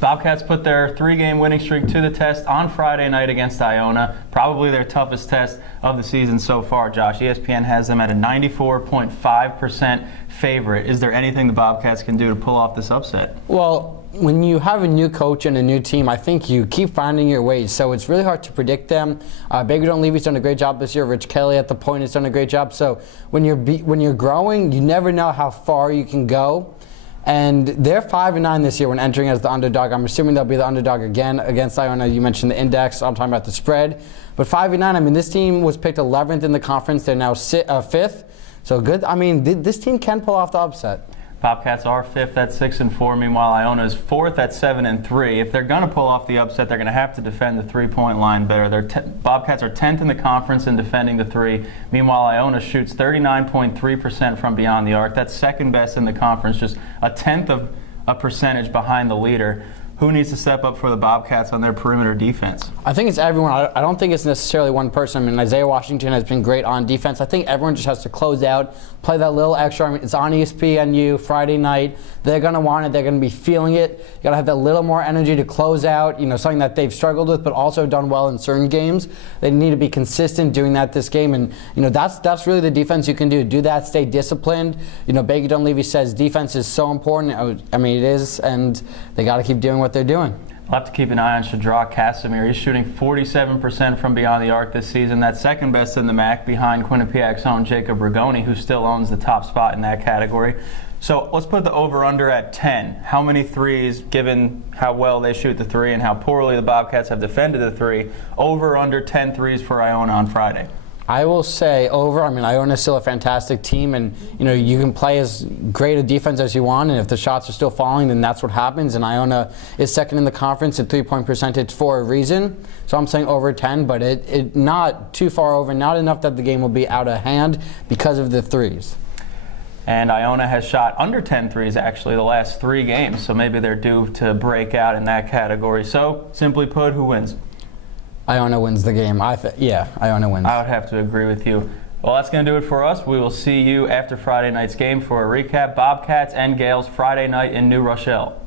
Bobcats put their 3-game winning streak to the test on Friday night against Iona, probably their toughest test of the season so far, Josh. ESPN has them at a 94.5% favorite. Is there anything the Bobcats can do to pull off this upset? Well, when you have a new coach and a new team, I think you keep finding your ways. So it's really hard to predict them. Baker Don't-Levy's done a great job this year. Rich Kelly at the point has done a great job. So when you're growing, you never know how far you can go. And they're 5-9 this year when entering as the underdog. I'm assuming they'll be the underdog again against Iona. You mentioned the index. I'm talking about the spread. But 5-9, I mean, this team was picked 11th in the conference. They're now 5th. So good. I mean, this team can pull off the upset. Bobcats are 5th at 6-4. Meanwhile, Iona is 4th at 7-3. If they're going to pull off the upset, they're going to have to defend the three-point line better. Bobcats are 10th in the conference in defending the three. Meanwhile, Iona shoots 39.3% from beyond the arc. That's second best in the conference, just a tenth of a percentage behind the leader. Who needs to step up for the Bobcats on their perimeter defense? I think it's everyone. I don't think it's necessarily one person. I mean, Isaiah Washington has been great on defense. I think everyone just has to close out, play that little extra. I mean, it's on ESPNU Friday night. They're going to want it. They're going to be feeling it. You got to have that little more energy to close out, something that they've struggled with but also done well in certain games. They need to be consistent doing that this game. And, that's really the defense you can do. Do that, stay disciplined. Baker Don't-Levy says defense is so important. I mean, it is, and they got to keep doing what they're doing. We'll have to keep an eye on Shadrach Casimir. He's shooting 47% from beyond the arc this season. That's second best in the MAC behind Quinnipiac's own Jacob Rigoni, who still owns the top spot in that category. So let's put the over-under at 10. How many threes, given how well they shoot the three and how poorly the Bobcats have defended the three, over-under 10 threes for Iona on Friday? I will say over. I mean, Iona is still a fantastic team, and you can play as great a defense as you want, and if the shots are still falling, then that's what happens. And Iona is second in the conference in three-point percentage for a reason. So I'm saying over 10, but it not too far over, not enough that the game will be out of hand because of the threes. And Iona has shot under 10 threes actually the last 3 games, so maybe they're due to break out in that category. So simply put, who wins? Iona wins the game. Iona wins. I would have to agree with you. Well, that's going to do it for us. We will see you after Friday night's game for a recap. Bobcats and Gaels Friday night in New Rochelle.